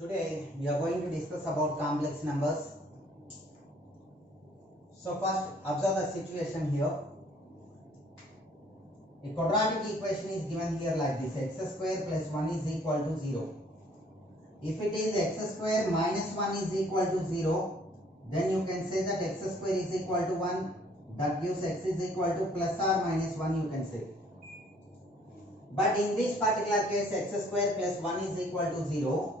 Today we are going to discuss about complex numbers. So first observe the situation here. A quadratic equation is given here like this: x square plus 1 is equal to 0. If it is x square minus 1 is equal to 0, then you can say that x square is equal to 1. That gives x is equal to plus or minus 1, you can say. But in this particular case, x square plus 1 is equal to 0.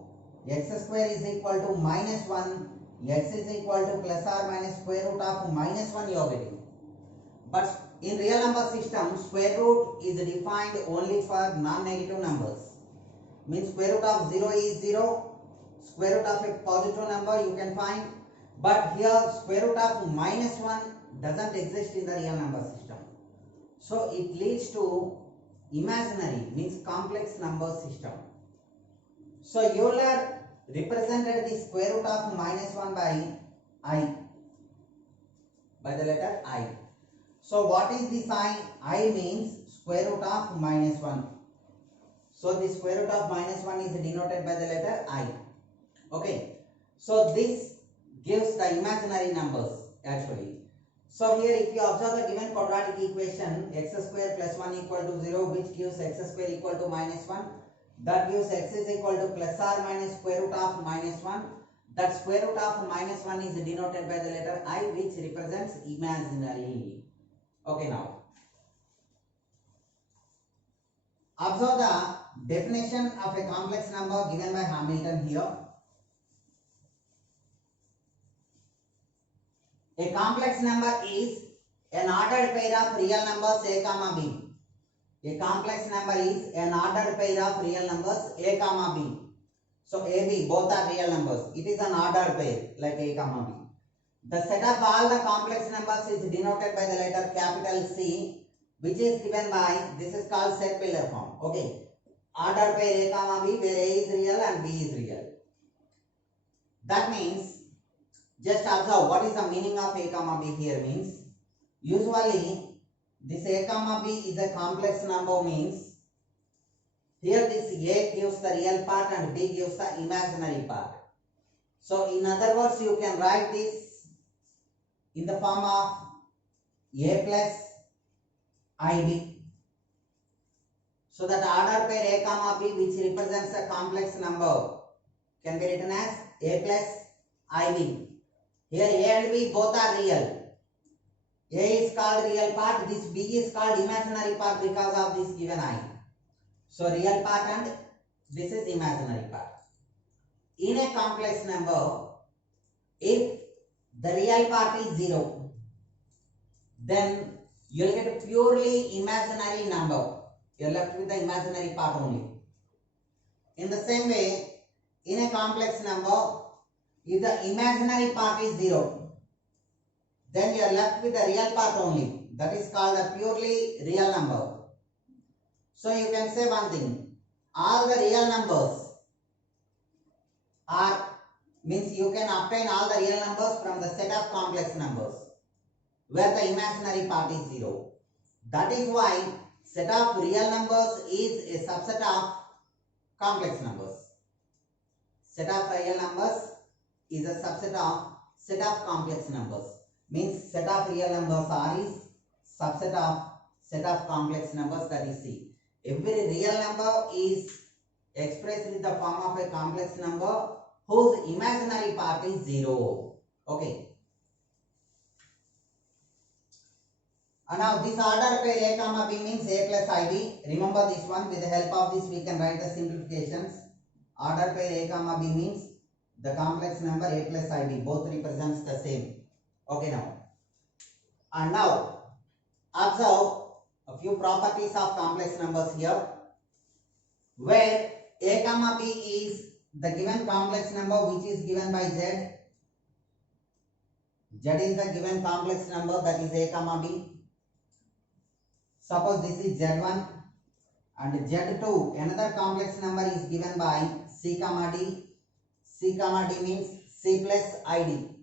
X square is equal to minus 1. X is equal to plus or minus square root of minus 1 you are getting. But in real number system, square root is defined only for non-negative numbers. Means square root of 0 is 0. Square root of a positive number you can find. But here square root of minus 1 doesn't exist in the real number system. So it leads to imaginary, means complex number system. So Euler represented the square root of minus 1 by I, by the letter I. So what is this I? I means square root of minus 1. So the square root of minus 1 is denoted by the letter I. Okay. So this gives the imaginary numbers actually. So here if you observe the given quadratic equation, x square plus 1 equal to 0, which gives x square equal to minus 1. That gives x is equal to plus or minus square root of minus 1. That square root of minus 1 is denoted by the letter I, which represents imaginary. Okay, now observe the definition of a complex number given by Hamilton here. A complex number is an ordered pair of real numbers a comma b. A complex number is an ordered pair of real numbers a comma b. So a, b both are real numbers. It is an ordered pair like a comma b. The set of all the complex numbers is denoted by the letter capital C, which is given by, this is called set pillar form. Okay. Ordered pair a comma b where a is real and b is real. That means, just observe what is the meaning of a comma b here means. Usually this a comma b is a complex number means here this a gives the real part and b gives the imaginary part. So in other words, you can write this in the form of a plus ib. So that order pair a comma b, which represents a complex number, can be written as a plus ib. Here a and b both are real. A is called real part, this b is called imaginary part because of this given I. So real part and this is imaginary part. In a complex number, if the real part is 0, then you will get a purely imaginary number. You are left with the imaginary part only. In the same way, in a complex number, if the imaginary part is 0, then you are left with the real part only. That is called a purely real number. So you can say one thing. All the real numbers are, means you can obtain all the real numbers from the set of complex numbers where the imaginary part is 0. That is why set of real numbers is a subset of complex numbers. Set of real numbers is a subset of set of complex numbers. Means set of real numbers R is subset of set of complex numbers, that is C. Every real number is expressed in the form of a complex number whose imaginary part is 0. Okay. And now this order pair a comma b means a plus ib. Remember this one. With the help of this we can write the simplifications. Order pair a comma b means the complex number a plus ib. Both represents the same. Okay now. And now observe a few properties of complex numbers here, where a comma b is the given complex number which is given by z. Z is the given complex number, that is a comma b. Suppose this is z1 and z2, another complex number is given by c comma d. C comma d means c plus id.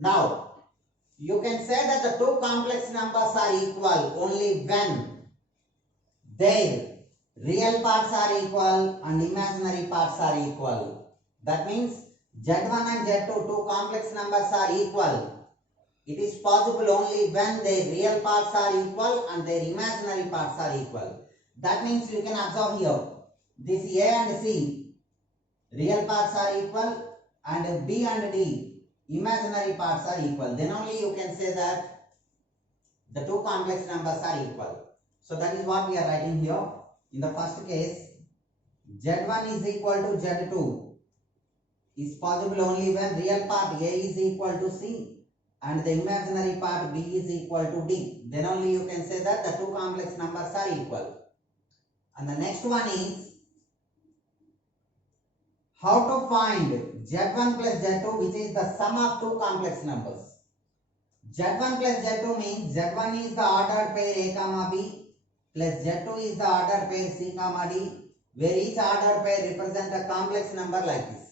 Now you can say that the two complex numbers are equal only when their real parts are equal and imaginary parts are equal. That means Z1 and Z2, two complex numbers are equal. It is possible only when their real parts are equal and their imaginary parts are equal. That means you can observe here, this A and C, real parts are equal, and B and D, imaginary parts are equal. Then only you can say that the two complex numbers are equal. So that is what we are writing here. In the first case, Z1 is equal to Z2 is possible only when real part A is equal to C and the imaginary part B is equal to D. Then only you can say that the two complex numbers are equal. And the next one is how to find Z1 plus Z2, which is the sum of two complex numbers. Z1 plus Z2 means Z1 is the ordered pair A comma B plus Z2 is the ordered pair C comma D, where each ordered pair represents a complex number like this.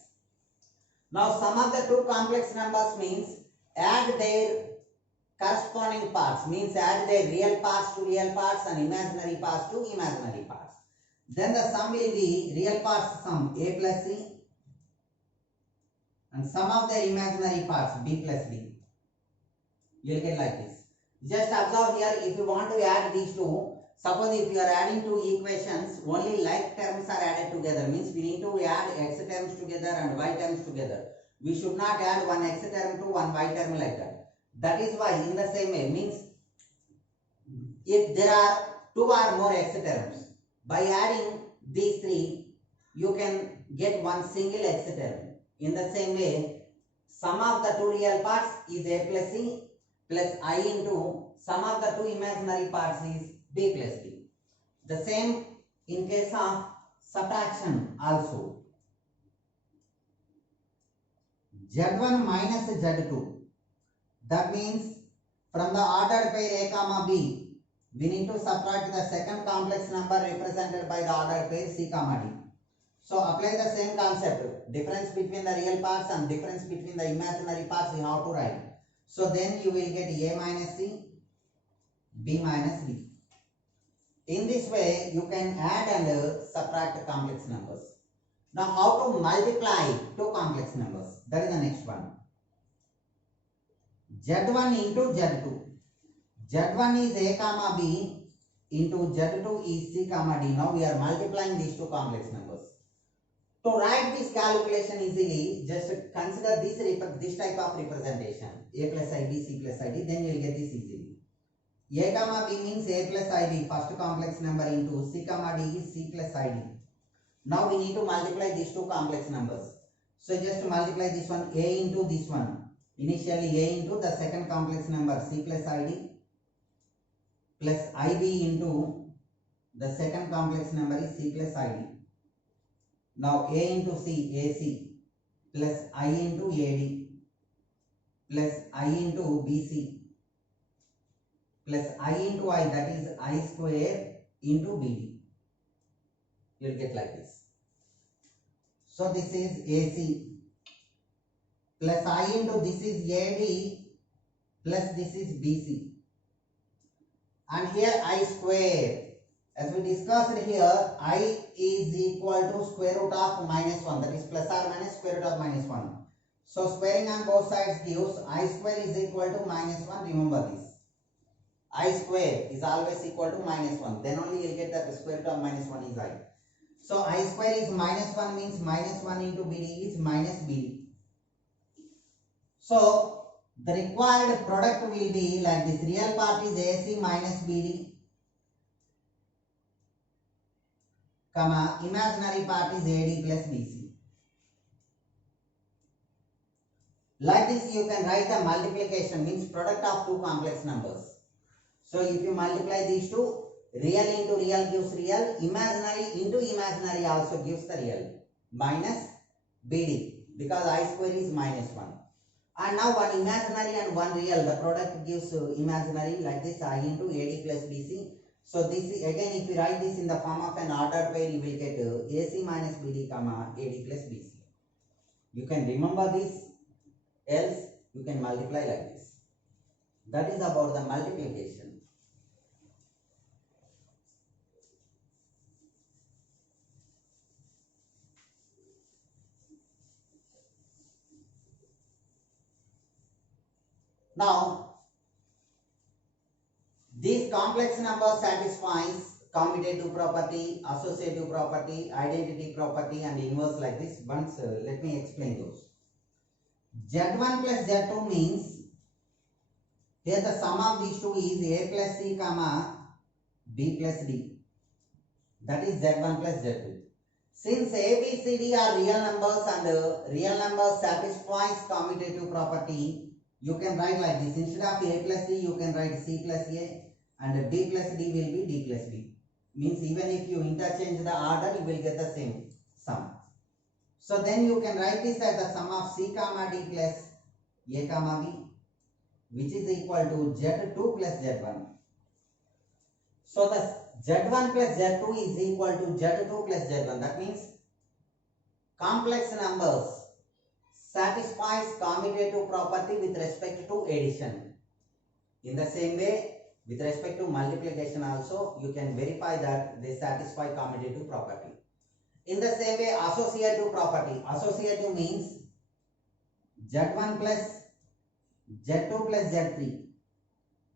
Now sum of the two complex numbers means add their corresponding parts, means add their real parts to real parts and imaginary parts to imaginary parts. Then the sum will be real parts sum A plus C and sum of their imaginary parts B plus D. You will get like this. Just observe here, if you want to add these two, suppose if you are adding two equations, only like terms are added together, means we need to add x terms together and y terms together. We should not add one x term to one y term like that. That is why in the same way, means if there are two or more x terms, by adding these three, you can get one single x term. In the same way, sum of the two real parts is A plus C plus I into sum of the two imaginary parts is B plus D. The same in case of subtraction also. Z1 minus Z2. That means from the ordered pair A comma B, we need to subtract the second complex number represented by the ordered pair C comma D. So apply the same concept. Difference between the real parts and difference between the imaginary parts we have to write. So then you will get A minus C, B minus D. In this way, you can add and subtract complex numbers. Now, how to multiply two complex numbers? That is the next one. Z1 into Z2. Z1 is A comma B into Z2 is C comma D. Now we are multiplying these two complex numbers. To write this calculation easily, just consider this type of representation. A plus IB, C plus ID, then you will get this easily. A comma B means A plus IB, first complex number, into C comma D is C plus ID. Now we need to multiply these two complex numbers. So just multiply this one, A into this one. Initially A into the second complex number, C plus ID, plus IB into the second complex number is C plus ID. Now A into C, AC, plus I into AD, plus I into BC, plus I into I, that is I square into BD. You will get like this. So this is AC, plus I into this is AD, plus this is BC. And here I square. As we discussed here, I is equal to square root of minus 1, that is plus or minus square root of minus 1. So squaring on both sides gives I square is equal to minus 1. Remember this. I square is always equal to minus 1. Then only you will get that the square root of minus 1 is I. So I square is minus 1 means minus 1 into BD is minus BD. So the required product will be like this. Real part is AC minus BD, comma, imaginary part is AD plus BC. Like this you can write the multiplication, means product of two complex numbers. So if you multiply these two, real into real gives real, imaginary into imaginary also gives the real, minus BD, because I square is minus 1. And now one imaginary and one real, the product gives imaginary, like this I into AD plus BC. So this is, again if you write this in the form of an ordered pair, you will get AC minus BD comma AD plus BC. You can remember this, else you can multiply like this. That is about the multiplication. Now, these complex numbers satisfies commutative property, associative property, identity property and inverse like this. Once let me explain those. Z1 plus Z2 means here the sum of these two is A plus C comma B plus D. That is Z1 plus Z2. Since A, B, C, D are real numbers and real numbers satisfies commutative property, you can write like this. Instead of A plus C, you can write C plus A and D plus D will be D plus D. Means even if you interchange the order, you will get the same sum. So then you can write this as the sum of C comma D plus A comma B, which is equal to Z2 plus Z1. So the Z1 plus Z2 is equal to Z2 plus Z1. That means complex numbers satisfies commutative property with respect to addition. In the same way, with respect to multiplication also, you can verify that they satisfy commutative property. In the same way, associative property. Associative means Z1 plus Z2 plus Z3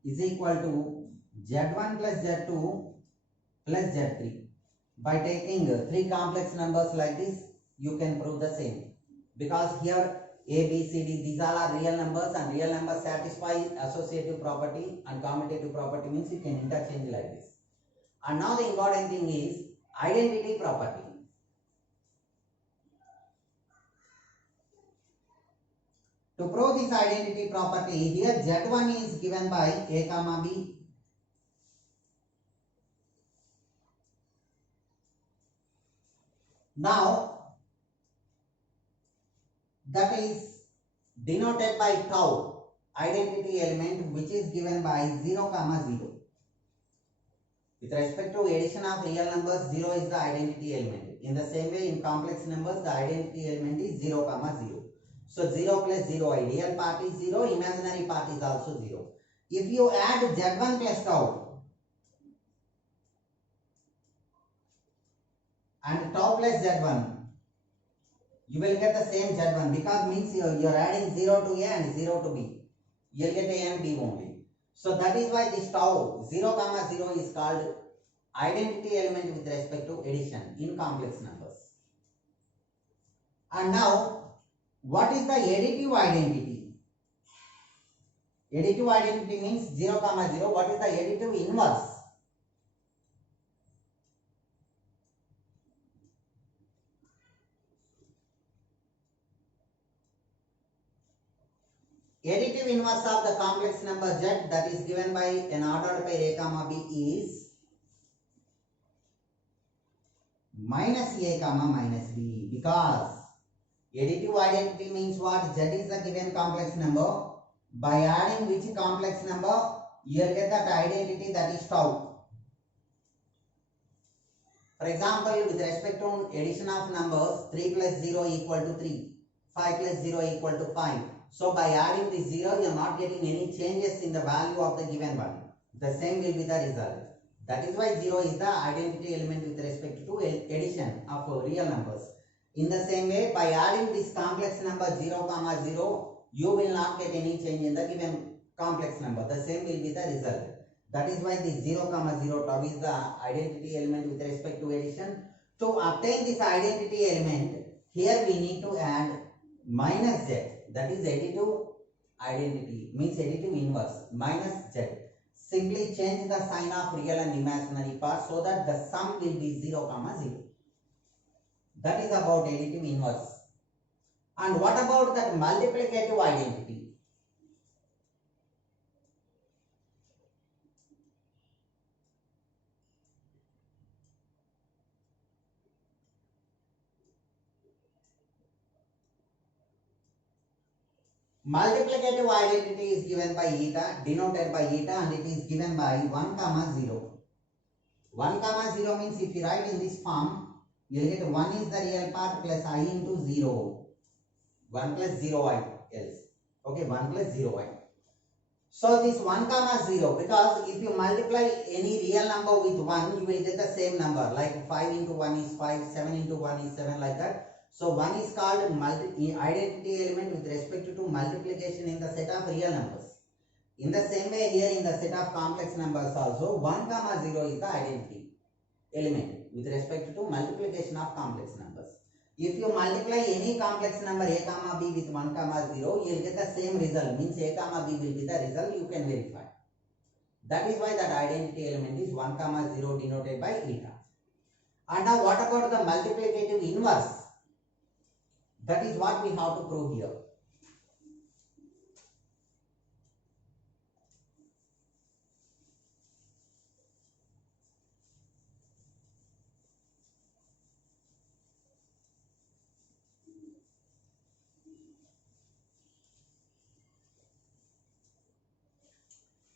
is equal to Z1 plus Z2 plus Z3. By taking three complex numbers like this, you can prove the same. Because here A, B, C, D, these all are real numbers and real numbers satisfy associative property and commutative property means you can interchange like this. And now the important thing is identity property. To prove this identity property, here Z1 is given by A comma B. Now, that is denoted by tau, identity element, which is given by 0 comma 0. With respect to addition of real numbers, 0 is the identity element. In the same way, in complex numbers, the identity element is 0 comma 0. So 0 plus 0, real part is 0, imaginary part is also 0. If you add Z1 plus tau and tau plus Z1, you will get the same Z1 because means you are adding 0 to A and 0 to B. You will get A and B only. So that is why this tau 0 comma 0 is called identity element with respect to addition in complex numbers. And now, what is the additive identity? Additive identity means 0 comma 0. What is the additive inverse? Additive inverse of the complex number Z that is given by an ordered pair A comma B is minus A comma minus B, because additive identity means what? Z is the given complex number. By adding which complex number, you will get that identity, that is tau. For example, with respect to addition of numbers, 3 plus 0 equal to 3, 5 plus 0 equal to 5. So by adding this 0, you are not getting any changes in the value of the given one. The same will be the result. That is why 0 is the identity element with respect to addition of real numbers. In the same way, by adding this complex number 0 comma 0, you will not get any change in the given complex number. The same will be the result. That is why this 0 comma 0 tau is the identity element with respect to addition. To obtain this identity element, here we need to add minus Z. That is additive identity, means additive inverse, minus Z. Simply change the sign of real and imaginary part so that the sum will be 0 comma 0. That is about additive inverse. And what about that multiplicative identity? Multiplicative identity is given by eta, denoted by eta, and it is given by 1 comma 0. 1 comma 0 means if you write in this form, you will get 1 is the real part plus I into 0. 1 plus 0 I else. Okay, 1 plus 0 I. So this 1 comma 0, because if you multiply any real number with 1, you will get the same number. Like 5 into 1 is 5, 7 into 1 is 7, like that. So 1 is called identity element with respect to multiplication in the set of real numbers. In the same way here in the set of complex numbers also 1 comma 0 is the identity element with respect to multiplication of complex numbers. If you multiply any complex number a comma b with 1 comma 0, you will get the same result, means a comma b will be the result, you can verify. That is why that identity element is 1 comma 0 denoted by eta. And now what about the multiplicative inverse? That is what we have to prove here.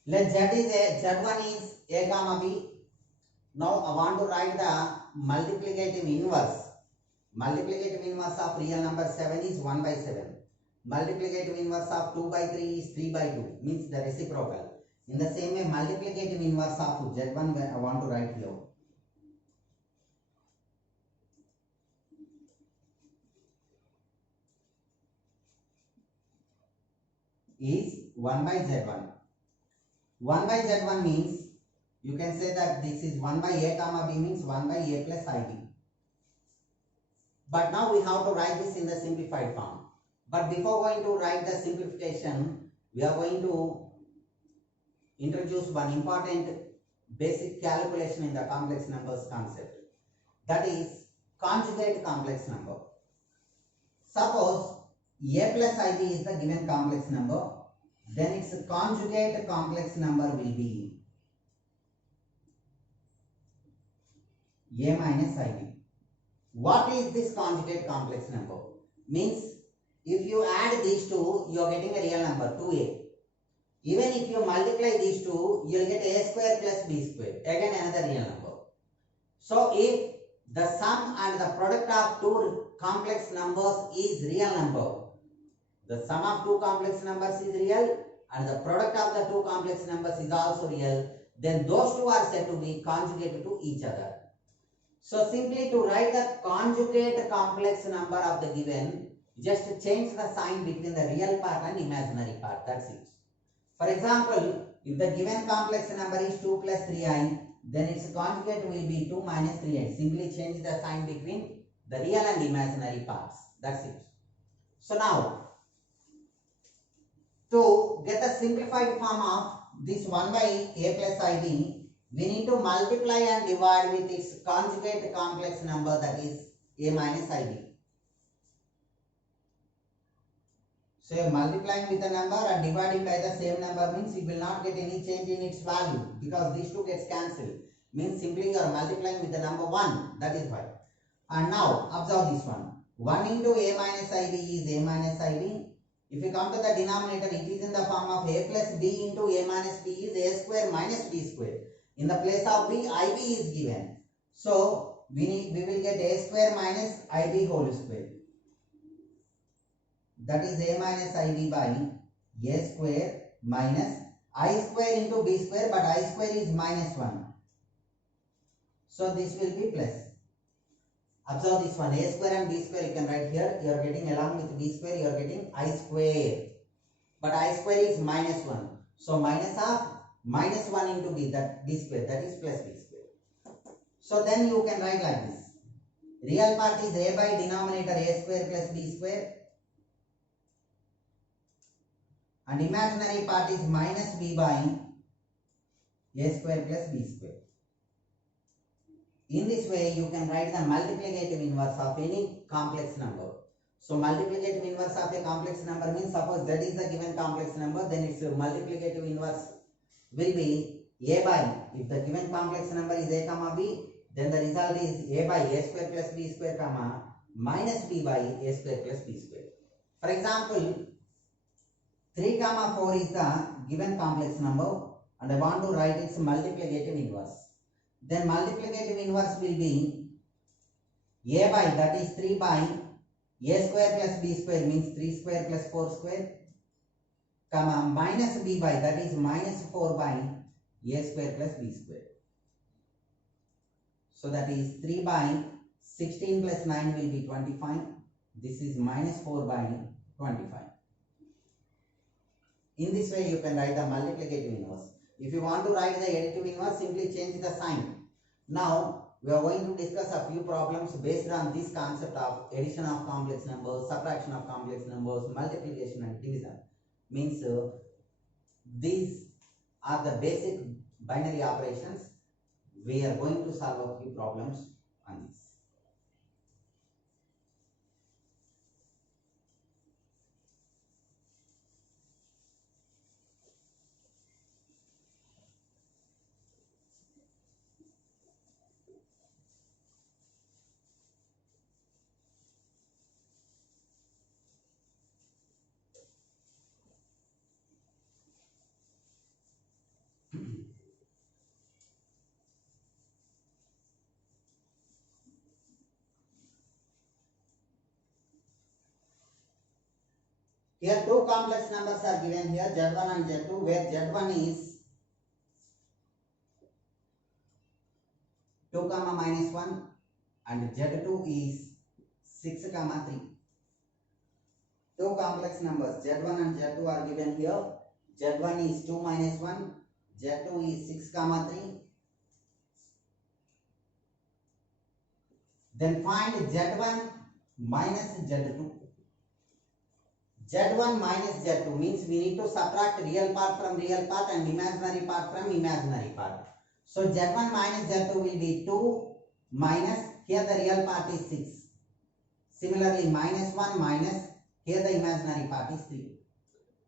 Let z1 is a comma b. Now I want to write the multiplicative inverse. Multiplicative inverse of real number 7 is 1 by 7. Multiplicative inverse of 2 by 3 is 3 by 2, means the reciprocal. In the same way, multiplicative inverse of z1 I want to write here is 1 by z1. 1 by z1 means you can say that this is 1 by a comma b means 1 by a plus ib. But now we have to write this in the simplified form. But before going to write the simplification, we are going to introduce one important basic calculation in the complex numbers concept. That is conjugate complex number. Suppose a plus ib is the given complex number, then its conjugate complex number will be a minus ib. What is this conjugate complex number? Means if you add these two, you are getting a real number 2a. Even if you multiply these two, you will get a square plus b square, again another real number. So if the sum and the product of two complex numbers is real number, the sum of two complex numbers is real and the product of the two complex numbers is also real, then those two are said to be conjugated to each other. So simply to write the conjugate complex number of the given, just change the sign between the real part and imaginary part, that's it. For example, if the given complex number is 2 plus 3i, then its conjugate will be 2 minus 3i. Simply change the sign between the real and imaginary parts, that's it. So now, to get the simplified form of this 1 by a plus ib, we need to multiply and divide with its conjugate complex number, that is a minus ib. So multiplying with a number and dividing by the same number means you will not get any change in its value because these two gets cancelled. Means simply you are multiplying with the number 1, that is why. And now observe this one. 1 into a minus ib is a minus ib. If you come to the denominator, it is in the form of a plus b into a minus b is a square minus b square. In the place of b, ib is given. So we will get a square minus ib whole square. That is a minus ib by a square minus I square into b square, but I square is minus 1. So this will be plus. Observe this one, a square and b square you can write here. You are getting along with b square, you are getting I square. But I square is minus 1. So minus of minus 1 into b, that b square, that is plus b square. So then you can write like this. Real part is a by denominator a square plus b square. And imaginary part is minus b by a square plus b square. In this way, you can write the multiplicative inverse of any complex number. So multiplicative inverse of a complex number means suppose that is the given complex number, then its multiplicative inverse will be a by, if the given complex number is a comma b, then the result is a by a square plus b square comma minus b by a square plus b square. For example, 3 comma 4 is the given complex number and I want to write its multiplicative inverse. Then multiplicative inverse will be a by, that is 3 by a square plus b square means 3 square plus 4 square, comma minus b by, that is minus 4 by a square plus b square. So that is 3 by 16 plus 9 will be 25. This is minus 4 by 25. In this way, you can write the multiplicative inverse. If you want to write the additive inverse, simply change the sign. Now, we are going to discuss a few problems based on this concept of addition of complex numbers, subtraction of complex numbers, multiplication and division. Means these are the basic binary operations. We are going to solve a few problems on this. Here two complex numbers are given here, Z1 and Z2, where Z1 is 2, minus 1 and Z2 is 6, 3. Two complex numbers Z1 and Z2 are given here. Z1 is 2 minus 1, Z2 is 6, 3. Then find Z1 minus Z2. Z1 minus Z2 means we need to subtract real part from real part and imaginary part from imaginary part. So Z1 minus Z2 will be 2 minus, here the real part is 6. Similarly minus 1 minus, here the imaginary part is 3.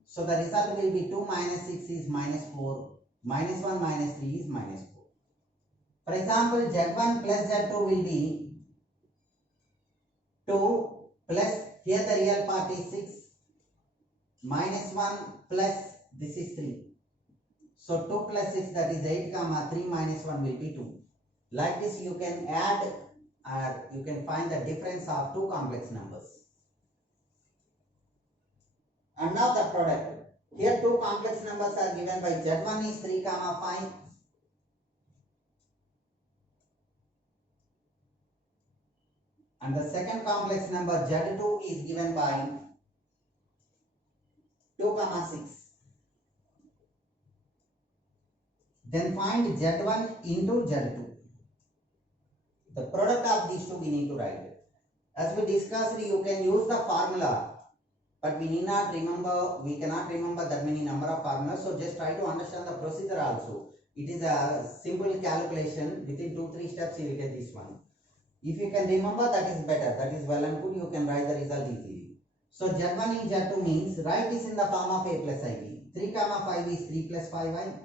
So the result will be 2 minus 6 is minus 4. Minus 1 minus 3 is minus 4. For example, Z1 plus Z2 will be 2 plus, here the real part is 6. Minus 1 plus, this is 3. So 2 plus 6, that is 8, 3 minus 1 will be 2. Like this you can add or you can find the difference of two complex numbers. And now the product. Here two complex numbers are given by Z1 is 3, 5. And the second complex number Z2 is given by 2, 6. Then find Z1 into Z2. The product of these two we need to write. As we discussed, you can use the formula, but we need not remember, we cannot remember that many number of formulas. So just try to understand the procedure also. It is a simple calculation. Within 2-3 steps you will get this one. If you can remember, that is better. That is well and good. You can write the result easily. So Z1 in Z2 means write this in the form of A plus IB. 3, 5 is 3 plus 5i.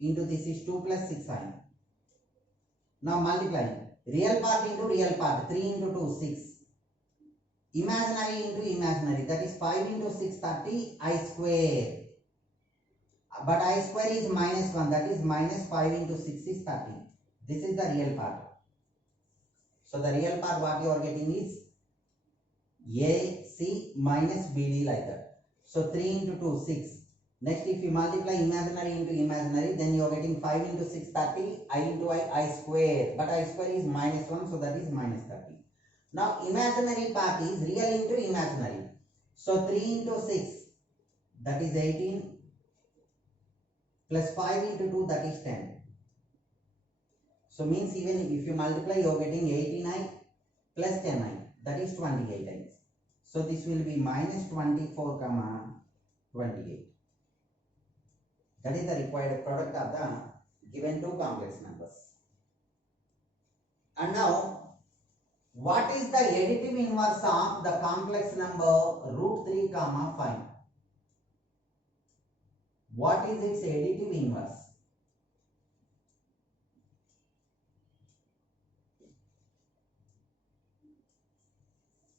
Into this is 2 plus 6i. Now multiply. Real part into real part. 3 into 2, 6. Imaginary into imaginary. That is 5 into 6, 30. I square. But I square is minus 1. That is minus 5 into 6 is 30. This is the real part. So the real part what you are getting is AC minus BD like that. So 3 into 2, 6. Next, if you multiply imaginary into imaginary, then you are getting 5 into 6, 30. I into I square. But I square is minus 1, so that is minus 30. Now, imaginary part is real into imaginary. So 3 into 6, that is 18. Plus 5 into 2, that is 10. So means even if you multiply, you are getting 18i plus 10i. That is 28i. So this will be minus 24, 28. That is the required product of the given two complex numbers. And now, what is the additive inverse of the complex number root 3, 5? What is its additive inverse?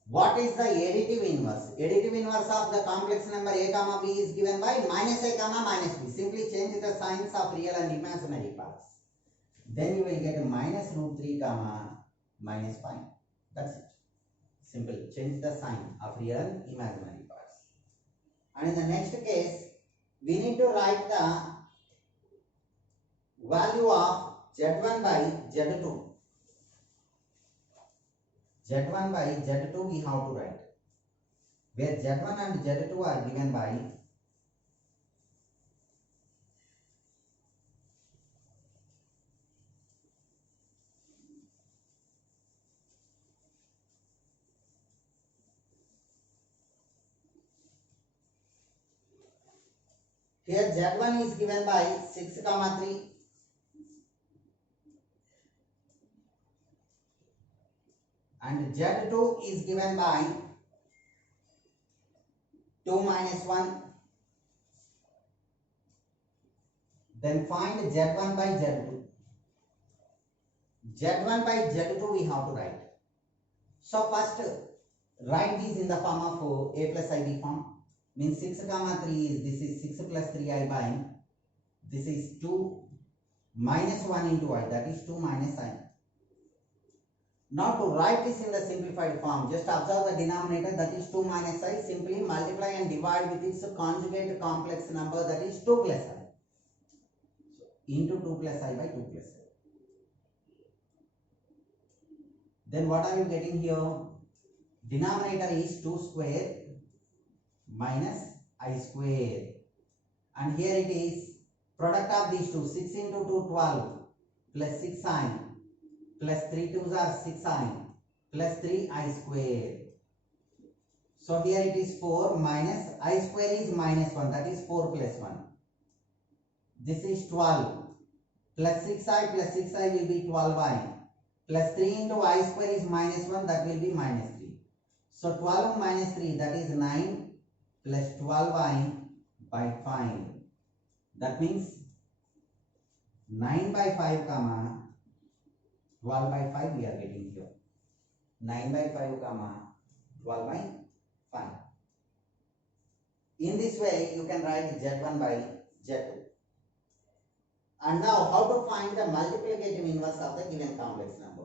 What is the additive inverse? Additive inverse of the complex number a, b is given by minus a, minus b. Simply change the signs of real and imaginary parts. Then you will get minus root 3, minus 5. That's it. Simple. Change the sign of real and imaginary parts. And in the next case, we need to write the value of Z1 by Z2. Z1 by Z2 we have to write. Where Z1 and Z2 are given by Here Z1 is given by 6 comma 3 and Z2 is given by 2 minus 1. Then find Z1 by Z2. Z1 by Z2 we have to write. So first write this in the form of a plus ib form. Means 6 comma 3 is, this is 6 plus 3i by, this is 2 minus 1 into I, that is 2 minus I. Now to write this in the simplified form, just observe the denominator, that is 2 minus I, simply multiply and divide with its conjugate complex number, that is 2 plus I. So into 2 plus I by 2 plus I. Then what are you getting here? Denominator is 2 square minus I square. And here it is product of these two, 6 into 2, 12 plus 6i plus 3 2s are 6i plus 3i square. So here it is 4 minus I square is minus 1, that is 4 plus 1. This is 12 plus 6i will be 12i plus 3 into I square is minus 1, that will be minus 3. So 12 minus 3, that is 9 plus 12i by 5. That means 9 by 5 comma 12 by 5 we are getting here. 9 by 5 comma 12 by 5. In this way you can write Z1 by Z2. And now how to find the multiplicative inverse of the given complex number.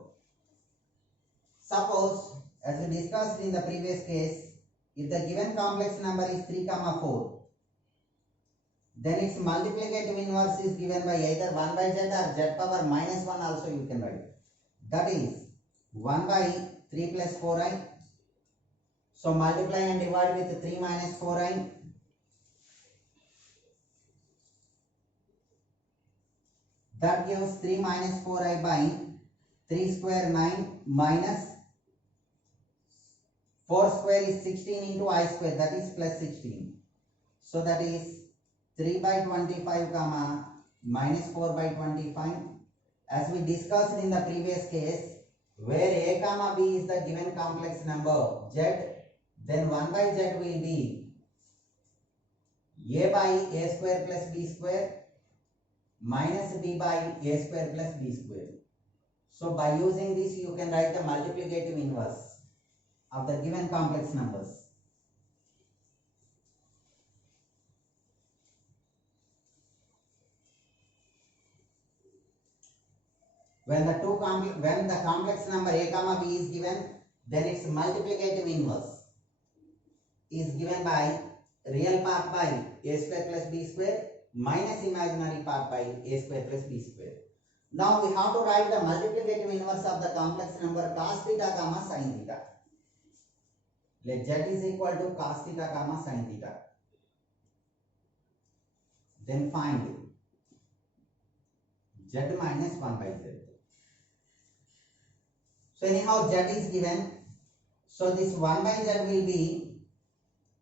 Suppose, as we discussed in the previous case, if the given complex number is 3 comma 4, then its multiplicative inverse is given by either 1 by Z or Z power minus 1 also you can write. That is 1 by 3 plus 4i. So multiply and divide with 3 minus 4i. That gives 3 minus 4i by 3 square 9 minus 4 square is 16 into I square, that is plus 16. So that is 3 by 25 comma minus 4 by 25. As we discussed in the previous case, where a comma b is the given complex number z, then 1 by z will be a by a square plus b square minus b by a square plus b square. So by using this you can write the multiplicative inverse of the given complex numbers. When the complex number a comma b is given, then its multiplicative inverse is given by real part by a square plus b square minus imaginary part by a square plus b square. Now we have to write the multiplicative inverse of the complex number cos theta comma sin theta. Let z is equal to cos theta comma sin theta. Then find z minus 1 by z. So anyhow z is given. So this 1 by z will be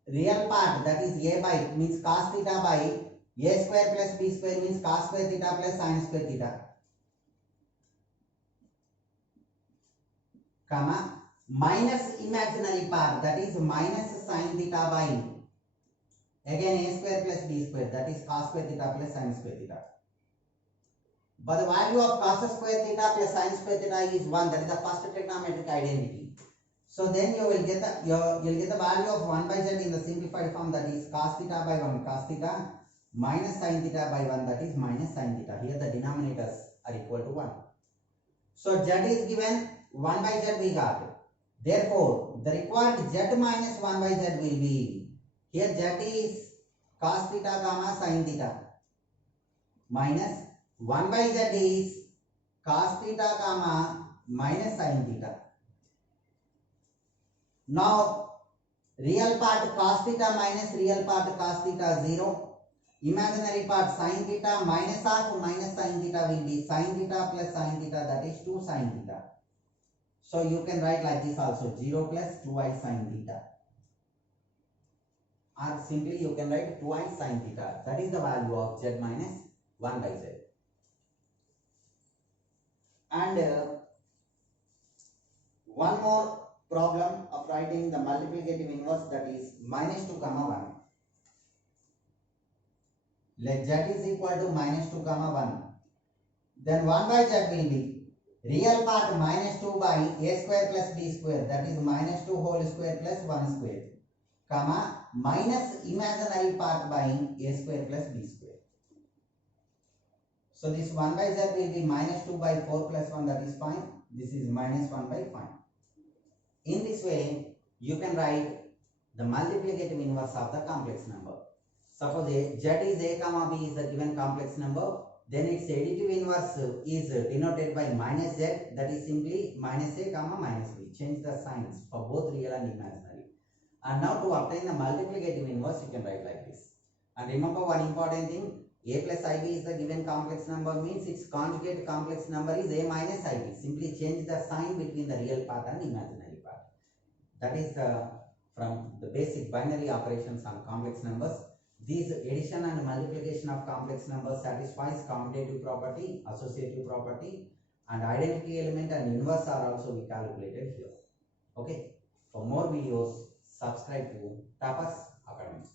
real part, that is a by, means cos theta by a square plus b square means cos square theta plus sin square theta, comma minus imaginary part, that is minus sin theta by again a square plus b square, that is cos square theta plus sin square theta. But the value of cos square theta plus sin square theta is 1, that is the first trigonometric identity. So then you will get the value of 1 by z in the simplified form, that is cos theta by 1 cos theta minus sin theta by 1, that is minus sin theta. Here the denominators are equal to 1. So z is given, 1 by z we got. Therefore the required z minus 1 by z will be, here z is cos theta comma sin theta minus 1 by z is cos theta comma minus sin theta. Now real part cos theta minus real part cos theta 0. Imaginary part sin theta minus of minus sin theta will be sin theta plus sin theta, that is 2 sin theta. So you can write like this also, 0 plus 2i sin theta. or simply you can write twice sin theta. That is the value of z minus 1 by z. And one more problem of writing the multiplicative inverse, that is minus 2 comma 1. Let z is equal to minus 2 comma 1. Then 1 by z will be real part minus 2 by a square plus b square, that is minus 2 whole square plus 1 square, comma minus imaginary part by a square plus b square. So this 1 by z will be minus 2 by 4 plus 1, that is fine. This is minus 1 by 5. In this way, you can write the multiplicative inverse of the complex number. Suppose z is a comma b is the given complex number, then its additive inverse is denoted by minus z, that is simply minus a comma minus b. Change the signs for both real and imaginary. And now to obtain the multiplicative inverse, you can write like this. And remember one important thing, a plus ib is the given complex number, means its conjugate complex number is a minus ib. Simply change the sign between the real part and imaginary part. That is from the basic binary operations on complex numbers. These addition and multiplication of complex numbers satisfies commutative property, associative property, and identity element and inverse are also we calculated here. Okay. For more videos, subscribe to Tapas Academy.